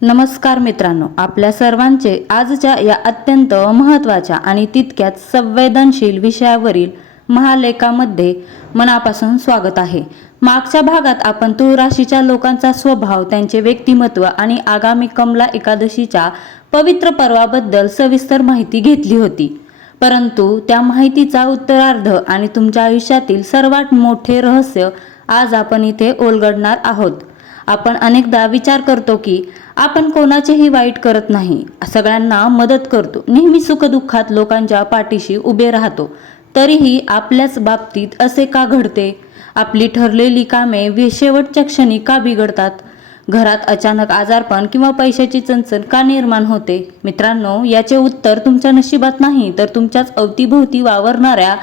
नमस्कार मित्रांनो, आपल्या सर्वांचे आजच्या या अत्यंत महत्त्वाच्या आणि तितक्याच संवेदनशील विषयावरील महालेखामध्ये मनापासून स्वागत आहे। मागच्या भागात आपण तुळ राशीच्या लोकांचा स्वभाव, त्यांचे व्यक्तिमत्व आणि आगामी कमला एकादशीच्या पवित्र पर्वाबद्दल सविस्तर माहिती घेतली होती। परंतु त्या माहितीचा उत्तरार्ध आणि तुमच्या आयुष्यातील सर्वात मोठे रहस्य आज आपण इथे उलगडणार आहोत। आपण अनेकदा विचार करतो की आपण कोणाचेही वाईट करत नाही, सगळ्यांना मदत करतो, नेहमी सुखदुःखात लोकांच्या पाठीशी उभे राहतो। तरीही आपल्याच बाबतीत असे का घडते? आपली ठरलेली कामे शेवटच्या क्षणी का बिघडतात? घरात अचानक आजारपण किंवा पैशाची चणचण का निर्माण होते? मित्रांनो, याचे उत्तर तुमच्या नशिबात नाही, तर तुमच्याच अवतीभोवती वावरणाऱ्या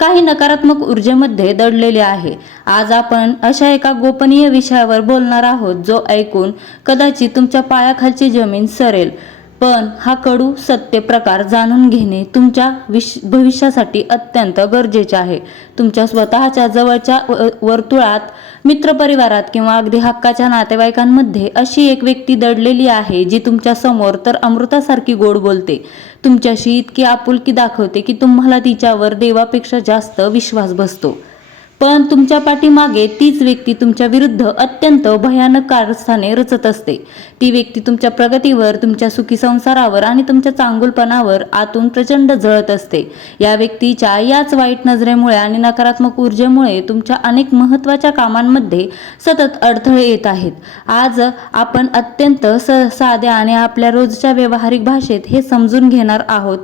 काही नकारात्मक ऊर्जेमध्ये दडलेले आहे। आज आपण अशा एका गोपनीय विषयावर बोलणार आहोत, जो ऐकून कदाचित तुमच्या पायाखालची जमीन सरेल, पण हा कडू सत्य प्रकार जाणून घेणे तुमच्या भविष्यासाठी अत्यंत गरजेचे आहे। तुमच्या स्वतःच्या जवळच्या वर्तुळात, मित्रपरिवारात किंवा अगदी हक्काच्या नातेवाईकांमध्ये अशी एक व्यक्ती दडलेली आहे, जी तुमच्या समोर तर अमृतासारखी गोड बोलते, तुमच्याशी इतकी आपुलकी दाखवते की तुम्हाला तिच्यावर देवापेक्षा जास्त विश्वास बसतो। पण तुमच्या पाठीमागे तीच व्यक्ती तुमच्या विरुद्ध अत्यंत भयानक कारस्थाने रचत असते। ती व्यक्ती तुमच्या प्रगतीवर, तुमच्या सुखी संसारावर आणि तुमच्या चांगुलपणावर आतून प्रचंड जळत असते। या व्यक्तीच्या याच वाईट नजरेमुळे आणि नकारात्मक ऊर्जेमुळे तुमच्या अनेक महत्त्वाच्या कामांमध्ये सतत अडथळे येत आहेत। आज आपण अत्यंत साध्या आणि आपल्या रोजच्या व्यावहारिक भाषेत हे समजून घेणार आहोत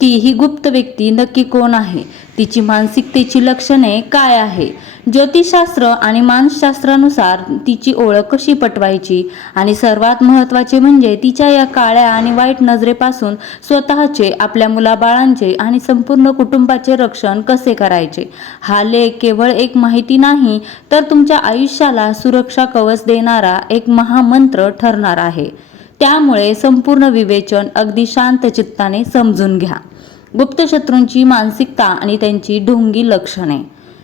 की ही गुप्त व्यक्ती नक्की कोण आहे, तिची मानसिकतेची लक्षणे काय आहे, ज्योतिषशास्त्र आणि मानसशास्त्रानुसार तिची ओळख कशी पटवायची, आणि सर्वात महत्त्वाचे म्हणजे तिच्या या काळ्या आणि वाईट नजरेपासून स्वतःचे, आपल्या मुलाबाळांचे आणि संपूर्ण कुटुंबाचे रक्षण कसे करायचे। हा लेख केवळ एक माहिती नाही, तर तुमच्या आयुष्याला सुरक्षा कवच देणारा एक महामंत्र ठरणार आहे। त्यामुळे संपूर्ण विवेचन अगदी शांत चित्ताने समजून घ्या। गुप्त शत्रूंची मानसिकता आणि त्यांची ढोंगी लक्षणे।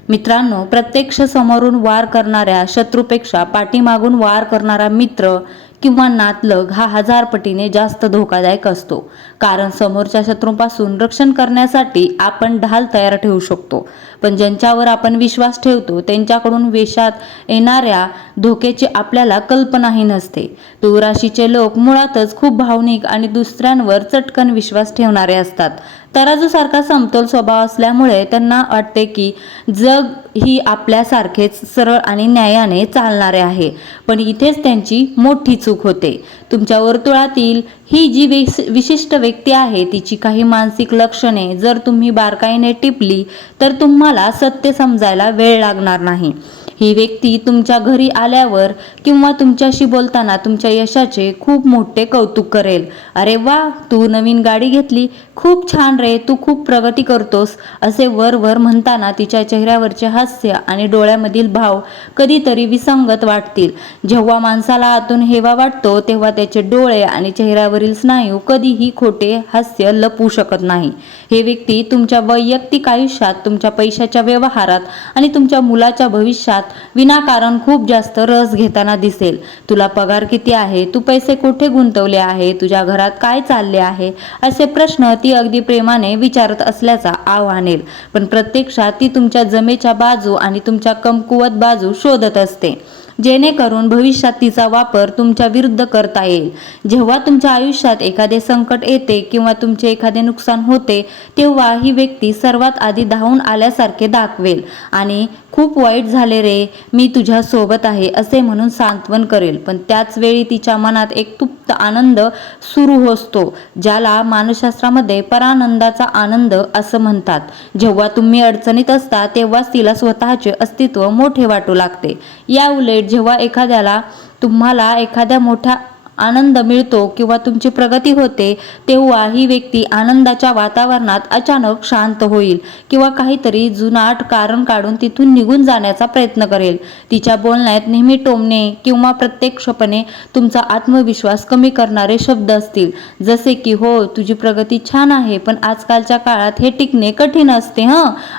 मित्रांनो, प्रत्यक्ष समोरून वार करणाऱ्या शत्रूपेक्षा पाठीमागून वार करणारा मित्र किंवा नातलग हा 1000 पटीने जास्त धोकादायक असतो। कारण समोरच्या शत्रूंपासून रक्षण करण्यासाठी आपण ढाल तयार ठेवू शकतो, पण ज्यांच्यावर आपण विश्वास ठेवतो त्यांच्याकडून वेशात येणाऱ्या धोक्याची आपल्याला कल्पनाही नसते। तुळ राशीचे लोक मुळातच खूप भावनिक आणि दुसऱ्यांवर चटकन विश्वास ठेवणारे असतात। तराजूसारखा समतोल स्वभाव असल्यामुळे त्यांना वाटते की जग ही आपल्यासारखेच सरळ आणि न्यायाने चालणारे आहे, पण इथेच त्यांची मोठी चूक होते। तुमच्या वर्तुळातील ही जी विशिष्ट व्यक्ती आहे, तिची काही मानसिक लक्षणे जर तुम्ही बारकाईने टिपली तर तुम्हाला सत्य समजायला वेळ लागणार नाही। ही व्यक्ती तुमच्या घरी आल्यावर किंवा तुमच्याशी बोलताना तुमच्या यशाचे खूप मोठे कौतुक करेल। अरे वा, तू नवीन गाडी घेतली, खूप छान रे, तू खूप प्रगती करतोस, असे वर म्हणताना तिच्या चेहऱ्यावरचे हास्य आणि डोळ्यामधील भाव कधीतरी विसंगत वाटतील। जेव्हा माणसाला आतून हेवा वाटतो, तेव्हा त्याचे डोळे आणि चेहऱ्यावरील स्नायू कधीही खोटे हास्य लपवू शकत नाही। हे व्यक्ती तुमच्या वैयक्तिक आयुष्यात, तुमच्या पैशाच्या व्यवहारात आणि तुमच्या मुलाच्या भविष्यात विनाकारण खूप जास्त रस घेताना दिसेल। तुला पगार किती आहे, तू पैसे कुठे गुंतवले आहे, तुझ्या घरात काय चालले आहे, असे प्रश्न ती अगदी प्रेमाने विचारत असल्याचा आव आणेल, पण प्रत्यक्षात ती तुमच्या जमेच्या बाजू आणि तुमच्या कमकुवत बाजू शोधत असते, जेणेकरून भविष्यात तिचा वापर तुमच्या विरुद्ध करता येईल। जेव्हा तुमच्या आयुष्यात एखादे संकट येते किंवा तुमचे एखादे नुकसान होते, तेव्हा ही व्यक्ती सर्वात आधी धावून आल्यासारखे दाखवेल आणि खूप वाईट झाले रे, मी तुझ्या सोबत आहे असे म्हणून सांत्वन करेल। पण त्याच वेळी तिच्या मनात एक गुप्त आनंद सुरू असतो, ज्याला मानसशास्त्रामध्ये परानंदाचा आनंद असं म्हणतात। जेव्हा तुम्ही अडचणीत असता तेव्हाच तिला स्वतःचे अस्तित्व मोठे वाटू लागते। या उलट जेव्हा तुम्हाला एखाद्या मोठ्या आनंद मिळतो किंवा तुमची प्रगती होते, तेव्हा ही व्यक्ती आनंदाच्या वातावरणात अचानक शांत होईल किंवा काहीतरी जुनाट कारण काढून तिथून निघून जाण्याचा प्रयत्न करेल। तिच्या बोलण्यात नेहमी टोमणे किंवा प्रत्यक्षपणे तुमचा आत्मविश्वास कमी करणारे शब्द असतील, जसे की हो, तुझी प्रगती छान आहे, पण आजकालच्या काळात हे टिकणे कठीण असते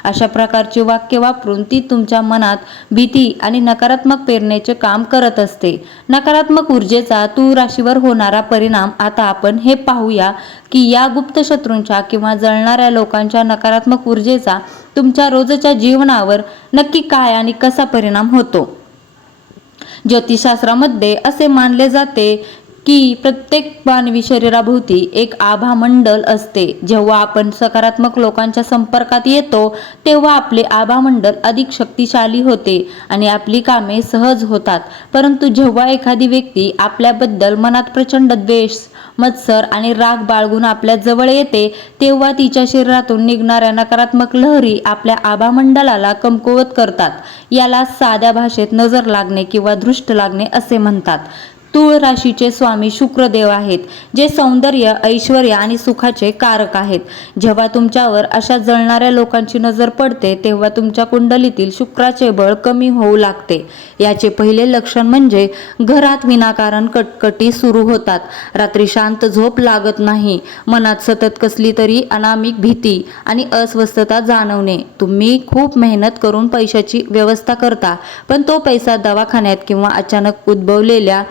अशा प्रकारची वाक्य वापरून ती तुमच्या मनात भीती आणि नकारात्मक प्रेरणेचे काम करत असते। नकारात्मक ऊर्जेचा तुळ राशीवर होणारा परिणाम आता आपण हे पाहूया की या गुप्त शत्रूंच्या किंवा जळणाऱ्या लोकांच्या नकारात्मक ऊर्जेचा तुमच्या रोजच्या जीवनावर नक्की काय आणि कसा परिणाम होतो। ज्योतिषशास्त्रामध्ये असे मानले जाते की प्रत्येक मानवी शरीराभोवती एक आभा मंडल असते। जेव्हा आपण सकारात्मक लोकांच्या संपर्कात येतो तेव्हा आपले आभा मंडल अधिक शक्तिशाली होते आणि आपली कामे सहज होतात। परंतु जेव्हा एखादी व्यक्ती आपल्याबद्दल मनात प्रचंड द्वेष, मत्सर आणि राग बाळगून आपल्या जवळ येते तेव्हा तिच्या शरीरातून निघणाऱ्या नकारात्मक लहरी आपल्या आभामंडलाला कमकुवत करतात। याला साध्या भाषेत नजर लागणे किंवा दृष्ट लागणे असे म्हणतात। तूळ राशीचे स्वामी शुक्रदेव आहेत, जे सौंदर्य, ऐश्वर्य आणि सुखाचे कारक आहेत। जेव्हा तुमच्यावर अशा जळणाऱ्या लोकांची नजर पडते तेव्हा तुमच्या कुंडलीतील शुक्राचे बळ कमी होऊ लागते। याचे पहिले लक्षण म्हणजे घरात विनाकारण कटकटी सुरू होतात, रात्री शांत झोप लागत नाही, मनात सतत कसली तरी अनामिक भीती आणि अस्वस्थता जाणवणे। तुम्ही खूप मेहनत करून पैशाची व्यवस्था करता, पण तो पैसा दवाखान्यात किंवा अचानक उद्भवलेल्या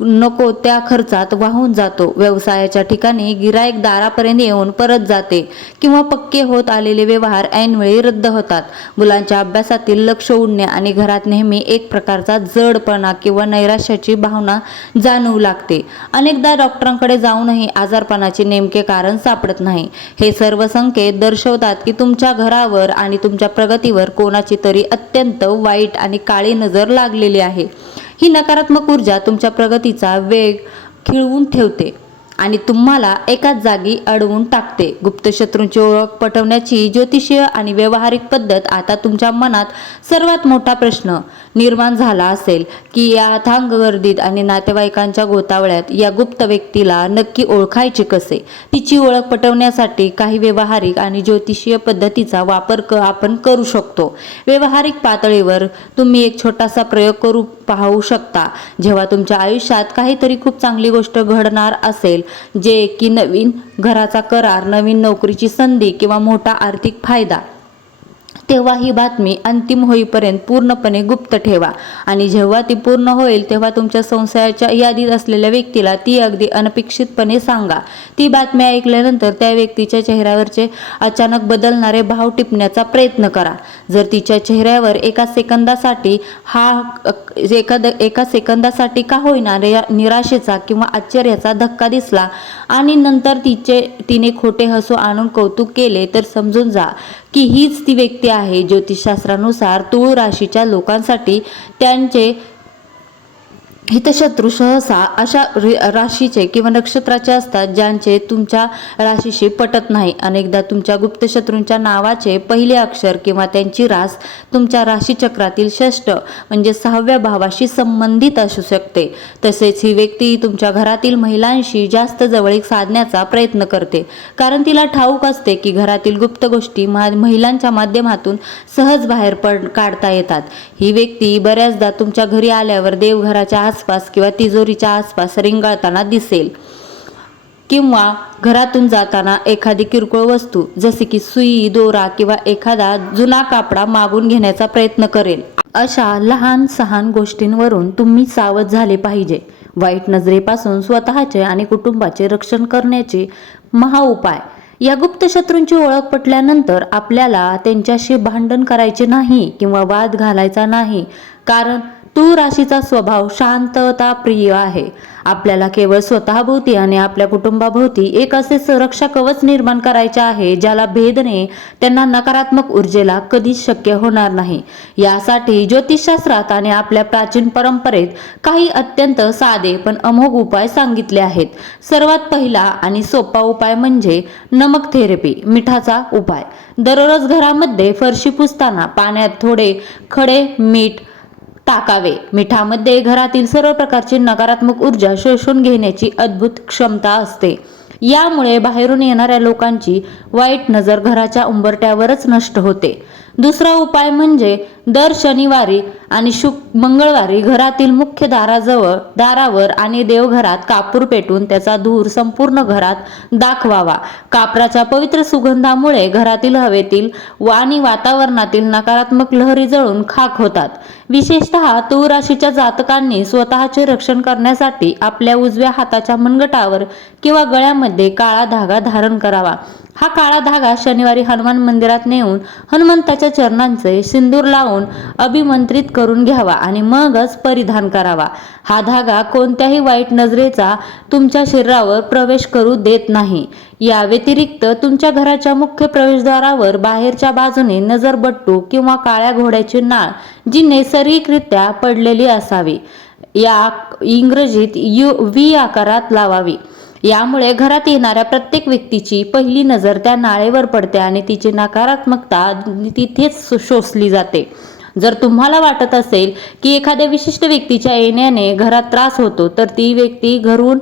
नको त्या खर्चात वाहून जातो। व्यवसायाच्या ठिकाणी गिराईक दारापर्यंत येऊन परत जाते किंवा पक्के होत आलेले व्यवहार ऐनवेळी रद्द होतात। मुलांच्या अभ्यासातील लक्ष उडणे आणि घरात नेहमी एक प्रकारचा जडपणा किंवा नैराश्याची भावना जाणवू लागते। अनेकदा डॉक्टरांकडे जाऊनही आजारपणाचे नेमके कारण सापडत नाही। हे सर्व संकेत दर्शवतात की तुमच्या घरावर आणि तुमच्या प्रगतीवर कोणाची तरी अत्यंत वाईट आणि काळी नजर लागलेली आहे। ही नकारात्मक ऊर्जा तुमच्या प्रगतीचा वेग खिळवून ठेवते आणि तुम्हाला एकाच जागी अडवून टाकते। गुप्त शत्रूंची ओळख पटवण्याची ज्योतिषीय आणि व्यावहारिक पद्धत। आता तुमच्या मनात सर्वात मोठा प्रश्न निर्माण झाला असेल की या अथांग गर्दीत आणि नातेवाईकांच्या गोतावळ्यात या गुप्त व्यक्तीला नक्की ओळखायचे कसे। तिची ओळख पटवण्यासाठी काही व्यावहारिक आणि ज्योतिषीय पद्धतीचा वापर आपण करू शकतो। व्यावहारिक पातळीवर तुम्ही एक छोटासा प्रयोग करू पाहू शकता। जेव्हा तुमच्या आयुष्यात काहीतरी खूप चांगली गोष्ट घडणार असेल, जे की नवीन घराचा करार, नवीन नोकरीची संधी किंवा मोठा आर्थिक फायदा, तेव्हा ही बातमी अंतिम होईपर्यंत पूर्णपणे गुप्त ठेवा आणि जेव्हा ती पूर्ण होईल तेव्हा तुमच्या संशयाच्या यादीत असलेल्या व्यक्तीला ती अगदी अनपेक्षितपणे सांगा। ती बातमी ऐकल्यानंतर त्या व्यक्तीच्या चेहऱ्यावरचे अचानक बदलणारे भाव टिपण्याचा प्रयत्न करा। जर तिच्या चेहऱ्यावर एका सेकंदासाठी का होईना निराशेचा किंवा आश्चर्याचा धक्का दिसला आणि नंतर तिने खोटे हसू आणून कौतुक केले, तर समजून जा की हीच ती व्यक्ती आहे। ज्योतिषशास्त्रानुसार तूळ राशीच्या लोकांसाठी त्यांचे हितशत्रू सहसा अशा राशीचे किंवा नक्षत्राचे असतात ज्यांचे तुमच्या राशीशी पटत नाही। अनेकदा तुमच्या गुप्त शत्रूंच्या नावाचे पहिले अक्षर किंवा त्यांची रास तुमच्या राशीचक्रातील षष्ठ म्हणजे 6व्या भावाशी संबंधित असू शकते। तसेच ही व्यक्ती तुमच्या घरातील महिलांशी जास्त जवळीक साधण्याचा प्रयत्न करते, कारण तिला ठाऊक असते की घरातील गुप्त गोष्टी महिलांच्या माध्यमातून सहज बाहेर काढता येतात। ही व्यक्ती बऱ्याचदा तुमच्या घरी आल्यावर देवघराच्या आसपास किंवा तिजोरीच्या आसपास रिंगाळताना दिसेल किंवा घरातून जाताना एखादी किरकोळ वस्तू जसे की सुई, दोरा किंवा एखादा जुना कापडा मागून घेण्याचा प्रयत्न करेल। अशा लहान सहान गोष्टींवरून तुम्ही सावध झाले पाहिजे। वाईट नजरेपासून स्वतःचे आणि कुटुंबाचे रक्षण करण्याचे महाउपाय। या गुप्त शत्रूंची ओळख पटल्यानंतर आपल्याला त्यांच्याशी भांडण करायचे नाही किंवा वाद घालायचा नाही, कारण तूळ राशीचा स्वभाव शांतता प्रिय आहे। आपल्याला केवळ स्वतःभोवती आणि आपल्या कुटुंबाभोवती एक असे सुरक्षा कवच निर्माण करायचे आहे ज्याला भेदणे त्यांना नकारात्मक ऊर्जेला कधीच शक्य होणार नाही। यासाठी ज्योतिषशास्त्रात आणि आपल्या प्राचीन परंपरेत काही अत्यंत साधे पण अमोघ उपाय सांगितले आहेत। सर्वात पहिला आणि सोपा उपाय म्हणजे नमक थेरपी, मिठाचा उपाय। दररोज घरामध्ये फरशी पुसताना पाण्यात थोडे खडे मीठ टाकावे। मिठामध्ये घरातील सर्व प्रकारची नकारात्मक ऊर्जा शोषून घेण्याची अद्भुत क्षमता असते। यामुळे बाहेरून येणाऱ्या लोकांची वाईट नजर घराच्या उंबरठ्यावरच नष्ट होते। दुसरा उपाय म्हणजे दर शनिवारी आणि मंगळवारी घरातील मुख्य दारावर आणि देवघरात कापूर पेटून त्याचा धूर संपूर्ण घरात दाखवावा। कापराच्या पवित्र सुगंधामुळे घरातील हवेतील आणि वातावरणातील नकारात्मक लहरी जळून खाक होतात। विशेषतः तूळ राशीच्या जातकांनी स्वतःचे रक्षण करण्यासाठी आपल्या उजव्या हाताच्या मनगटावर किंवा गळ्यामध्ये काळा धागा धारण करावा. हा काळा धागा शनिवारी हनुमान मंदिरात नेऊन हनुमंताच्या चरणांचे सिंदूर लावून अभिमंत्रित करून घ्यावा आणि मगच परिधान करावा. हा धागा कोणत्याही वाईट नजरेचा तुमच्या शरीरावर प्रवेश करू देत नाही. या व्यतिरिक्त तुमच्या घराच्या मुख्य प्रवेशद्वारावर बाहेरच्या बाजूने नजरबट्टू किंवा काळ्या घोड्याची नाळ जी नैसर्गिकरित्या पडलेली असावी, या इंग्रजीत व्ही आकारात लावावी. यामुळे घरात येणाऱ्या प्रत्येक व्यक्तीची पहिली नजर त्या नाळेवर पडते आणि तिची नकारात्मकता तिथेच शोषली जाते. जर तुम्हाला वाटत असेल की एखाद्या विशिष्ट व्यक्तीच्या येण्याने घरात त्रास होतो, तर ती व्यक्ती घरून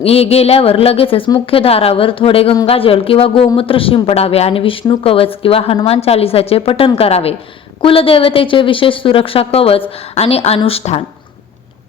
गेल्यावर लगेचच मुख्य दारावर थोडे गंगाजल किंवा गोमूत्र शिंपडावे आणि विष्णू कवच किंवा हनुमान चालिसाचे पठण करावे. कुलदेवतेचे विशेष सुरक्षा कवच आणि अनुष्ठान.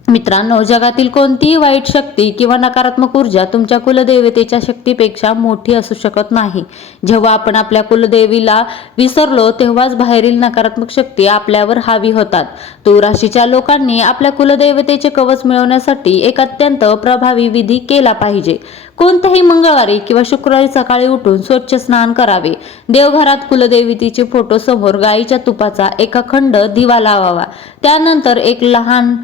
मित्रांनो, जगातील कोणतीही वाईट शक्ती किंवा नकारात्मक ऊर्जा तुमच्या कुलदेवतेच्या शक्तीपेक्षा मोठी असू शकत नाही. जेव्हा आपण आपल्या कुलदेवीला विसरलो तेव्हाच बाहेरील नकारात्मक शक्ती आपल्यावर हावी होतात. तूळ राशीच्या लोकांनी आपल्या कुलदेवतेचे कवच मिळवण्यासाठी एक अत्यंत प्रभावी विधी केला पाहिजे. कोणत्याही मंगळवारी किंवा शुक्रवारी सकाळी उठून स्वच्छ स्नान करावे. देवघरात कुलदेवतेचे फोटो समोर गाईच्या तुपाचा एक अखंड दिवा लावावा. त्यानंतर एक लहान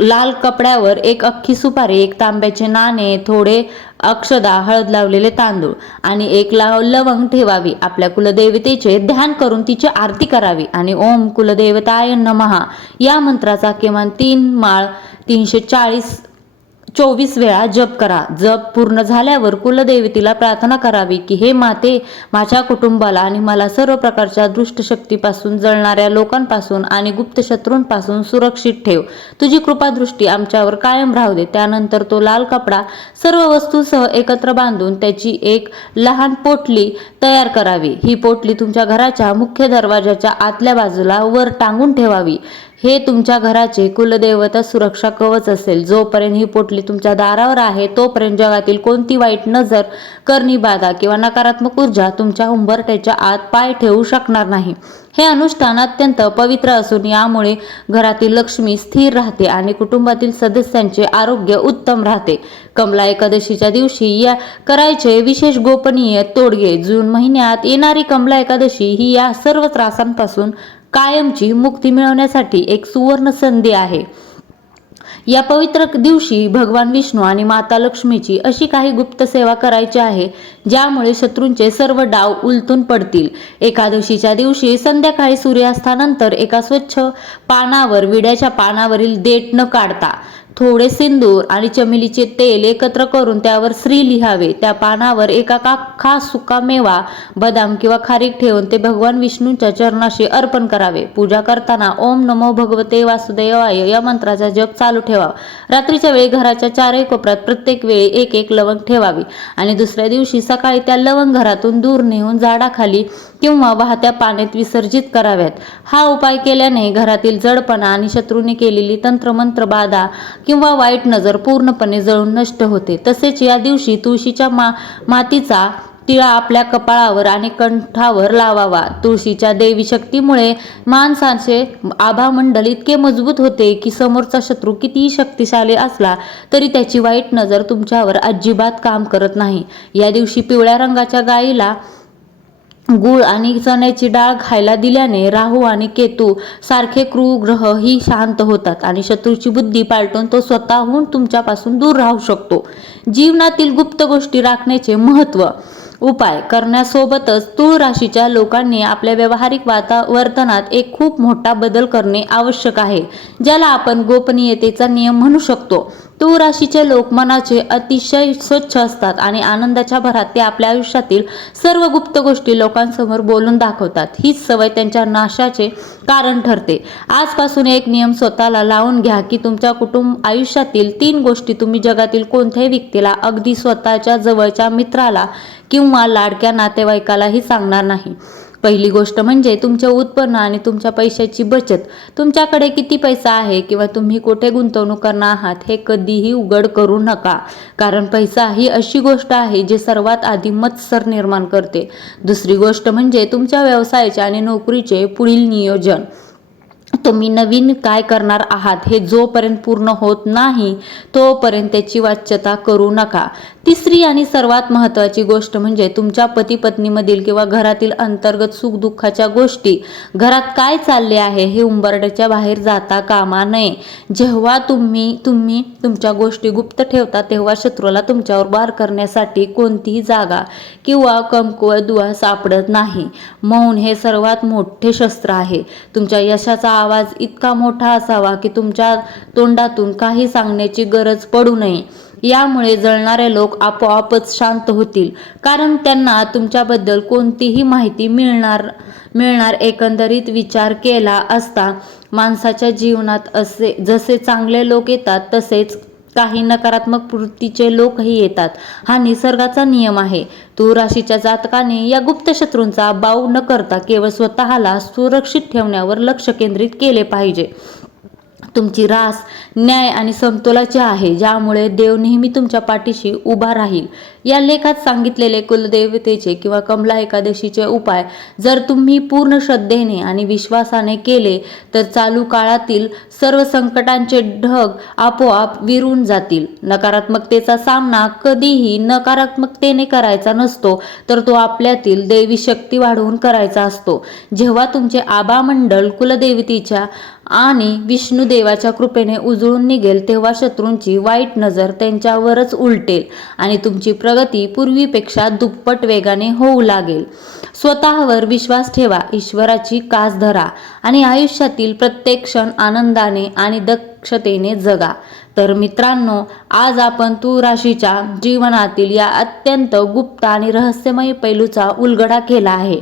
लाल कपड्यावर एक अख्खी सुपारी, एक तांब्याचे नाणे, थोडे अक्षदा, हळद लावलेले तांदूळ आणि एक लवंग ठेवावी. आपल्या कुलदेवतेचे ध्यान करून तिची आरती करावी आणि ओम कुलदेवताय नमः या मंत्राचा किमान 3 माळ 324 वेळा जप करा. जप पूर्ण झाल्यावर कुलदेवतेला प्रार्थना करावी की हे माते, माझ्या कुटुंबाला आणि मला सर्व प्रकारच्या दुष्ट शक्तीपासून, जळणाऱ्या लोकांपासून आणि गुप्त शत्रूंपासून सुरक्षित ठेव. तुझी कृपादृष्टी आमच्यावर कायम राहू दे. त्यानंतर तो लाल कपडा सर्व वस्तूंसह एकत्र बांधून त्याची एक लहान पोटली तयार करावी. ही पोटली तुमच्या घराच्या मुख्य दरवाजाच्या आतल्या बाजूला वर टांगून ठेवावी. हे तुमच्या घराचे कुलदेवता सुरक्षा कवच असेल. जोपर्यंत ही पोटली तुमच्या दारावर आहे तोपर्यंत जगातील कोणती वाईट नजर, करणी बाधा किंवा नकारात्मक ऊर्जा तुमच्या उंबरठ्याच्या आत पाय ठेवू शकणार नाही. हे अनुष्ठान अत्यंत पवित्र असून यामुळे घरातील लक्ष्मी स्थिर राहते आणि कुटुंबातील सदस्यांचे आरोग्य उत्तम राहते. कमला एकादशीच्या दिवशी या करायचे विशेष गोपनीय तोडगे. जून महिन्यात येणारी कमला एकादशी ही या सर्व त्रासांपासून कायमची मुक्ती मिळवण्यासाठी एक सुवर्ण संधी आहे. या पवित्र दिवशी भगवान विष्णू आणि माता लक्ष्मीची अशी काही गुप्त सेवा करायची आहे ज्यामुळे शत्रूंचे सर्व डाव उलटून पडतील. एकादशीच्या दिवशी संध्याकाळी सूर्यास्तानंतर एका स्वच्छ पानावर, विड्याच्या पानावरील देठ न काढता, थोडे सिंदूर आणि चमेलीचे तेल एकत्र करून त्यावर श्री लिहावे. त्या पानावर एका खास सुका मेवा, बदाम किंवा खारीक ठेवून ते भगवान विष्णूंच्या चरणाशी अर्पण करावे. पूजा करताना ओम नमो भगवते वासुदेवाय या मंत्राचा जप चालू ठेवावा. रात्रीच्या वेळी घराच्या चारही कोपऱ्यात प्रत्येक वेळी एक एक लवंग ठेवावी आणि दुसऱ्या दिवशी सकाळी त्या लवंग घरातून दूर नेऊन झाडाखाली किंवा वाहत्या पाण्यात विसर्जित कराव्यात. हा उपाय केल्याने घरातील जडपणा आणि शत्रूने केलेली तंत्रमंत्र बाधा किंवा वाईट नजर पूर्णपणे जळून नष्ट होते. तसेच या दिवशी तुळशीच्या मातीचा तिळा आपल्या कपाळावर आणि कंठावर लावावा. तुळशीच्या देवी शक्तीमुळे माणसाचे आभामंडल इतके मजबूत होते की समोरचा शत्रू कितीही शक्तिशाली असला तरी त्याची वाईट नजर तुमच्यावर अजिबात काम करत नाही. या दिवशी पिवळ्या रंगाच्या गाईला गुळ आणि चण्याची डाळ खायला दिल्याने राहू आणि केतू सारखे क्रूर ग्रह ही शांत होतात आणि शत्रूची बुद्धी पालटून तो स्वतःहून तुमच्यापासून दूर राहू शकतो. जीवनातील गुप्त गोष्टी राखण्याचे महत्त्व. उपाय करण्यासोबतच तूळ राशीच्या लोकांनी आपल्या व्यावहारिक वर्तनात एक खूप मोठा बदल करणे आवश्यक आहे, ज्याला आपण गोपनीयतेचा नियम म्हणू शकतो. तूळ राशीचे लोक मनाचे अतिशय स्वच्छ असतात आणि आनंदाच्या भरात ते आपल्या आयुष्यातील सर्व गुप्त गोष्टी लोकांसमोर बोलून दाखवतात. हीच सवय त्यांच्या नाशाचे कारण ठरते. आजपासून एक नियम स्वतःला लावून घ्या की तुमच्या आयुष्यातील 3 गोष्टी तुम्ही जगातील कोणत्याही व्यक्तीला, अगदी स्वतःच्या जवळच्या मित्राला किंवा लाडक्या नातेवाईकालाही सांगणार नाही. पहिली गोष्ट म्हणजे तुमचे उत्पन्न आणि तुमच्या पैशाची बचत. तुमच्याकडे किती पैसा आहे किंवा तुम्ही कुठे गुंतवणूक करणार आहात हे कधीही उघड करू नका, कारण पैसा ही अशी गोष्ट आहे जे सर्वात आधी मत्सर निर्माण करते. दुसरी गोष्ट म्हणजे तुमच्या व्यवसायाचे आणि नोकरीचे पुढील नियोजन. तुम्ही नवीन काय करणार आहात हे जोपर्यंत पूर्ण होत नाही तोपर्यंत त्याची वाच्यता करू नका. तिसरी आणि सर्वात महत्त्वाची गोष्ट म्हणजे तुमच्या पती पत्नीमधील किंवा घरातील अंतर्गत सुखदुःखाच्या गोष्टी, घरात काय चालले आहे हे उंबरठ्याच्या बाहेर जाता कामा नये. जेव्हा तुम्ही तुमच्या गोष्टी गुप्त ठेवता तेव्हा शत्रूला तुमच्यावर वार करण्यासाठी कोणतीही जागा किंवा कमकुवत दुवा सापडत नाही. मौन हे सर्वात मोठे शस्त्र आहे. तुमच्या यशाचा आवाज इतका मोठा असावा की तुमच्या तोंडातून काही सांगण्याची गरज पडू नये. यामुळे जळणारे लोक आपोआपच शांत होतील, कारण त्यांना तुमच्याबद्दल कोणतीही माहिती मिळणार. एकंदरीत विचार केला असता माणसाच्या जीवनात जसे चांगले लोक येतात तसेच काही नकारात्मक वृत्तीचे लोकही येतात. हा निसर्गाचा नियम आहे. तूळ राशीच्या जातकाने या गुप्त शत्रूंचा बाऊ न करता केवळ स्वतःला सुरक्षित ठेवण्यावर लक्ष केंद्रित केले पाहिजे. तुमची रास न्याय आणि समतोलाची आहे, ज्यामुळे देव नेहमी तुमच्या पाठीशी उभा राहील. या लेखात सांगितलेले कुलदेवतेचे किंवा कमला एकादशीचे उपाय जर तुम्ही पूर्ण श्रद्धेने आणि विश्वासाने केले तर चालू काळातील सर्व संकटांचे ढग आपोआप विरून जातील. नकारात्मकतेचा सामना कधीही नकारात्मकतेने करायचा नसतो, तर तो आपल्यातील दैवी शक्ती वाढवून करायचा असतो. जेव्हा तुमचे आभामंडल कुलदेवतेच्या आणि विष्णुदेवाच्या कृपेने उजळून निघेल तेव्हा शत्रूंची वाईट नजर त्यांच्यावरच उलटेल आणि तुमची प्रगती पूर्वीपेक्षा दुप्पट वेगाने होऊ लागेल. स्वतःवर विश्वास ठेवा, ईश्वराची कास धरा आणि आयुष्यातील प्रत्येक क्षण आनंदाने आणि दक्षतेने जगा. तर मित्रांनो, आज आपण तूळ राशीच्या जीवनातील या अत्यंत गुप्त आणि रहस्यमय पैलूचा उलगडा केला आहे.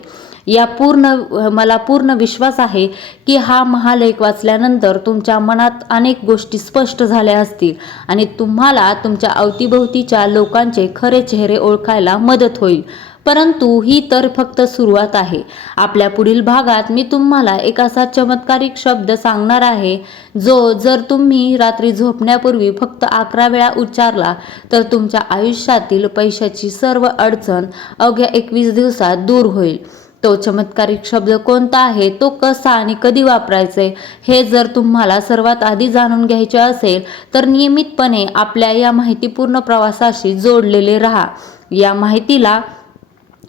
मला पूर्ण विश्वास आहे की हा महालेख वाचल्यानंतर तुमच्या मनात अनेक गोष्टी स्पष्ट झाल्या असतील आणि तुम्हाला तुमच्या अवतीभोवतीच्या लोकांचे खरे चेहरे ओळखायला मदत होईल. परंतु ही तर फक्त सुरुवात आहे. आपल्या पुढील भागात मी तुम्हाला एक असा चमत्कारिक शब्द सांगणार आहे जो जर तुम्ही रात्री झोपण्यापूर्वी फक्त 11 वेळा उच्चारला तर तुमच्या आयुष्यातील पैशाची सर्व अडचण अवघ्या 21 दिवसात दूर होईल. तो चमत्कारिक शब्द कोणता आहे, तो कसा आणि कधी वापरायचे हे जर तुम्हाला सर्वात आधी जाणून घ्यायचे असेल तर नियमितपणे आपल्या या माहितीपूर्ण प्रवासाशी जोडलेले राहा. या माहितीला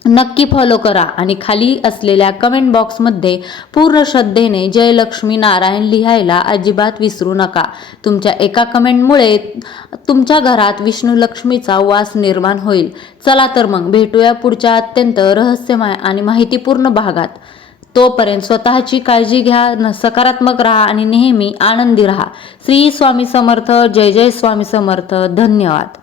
नक्की फॉलो करा आणि खाली असलेल्या कमेंट बॉक्समध्ये पूर्ण श्रद्धेने जय लक्ष्मी नारायण लिहायला अजिबात विसरू नका. तुमच्या एका कमेंटमुळे तुमच्या घरात विष्णू लक्ष्मीचा वास निर्माण होईल. चला तर मग भेटूया पुढच्या अत्यंत रहस्यमय आणि माहितीपूर्ण भागात. तोपर्यंत स्वतःची काळजी घ्या, सकारात्मक राहा आणि नेहमी आनंदी राहा. श्री स्वामी समर्थ. जय जय स्वामी समर्थ. धन्यवाद.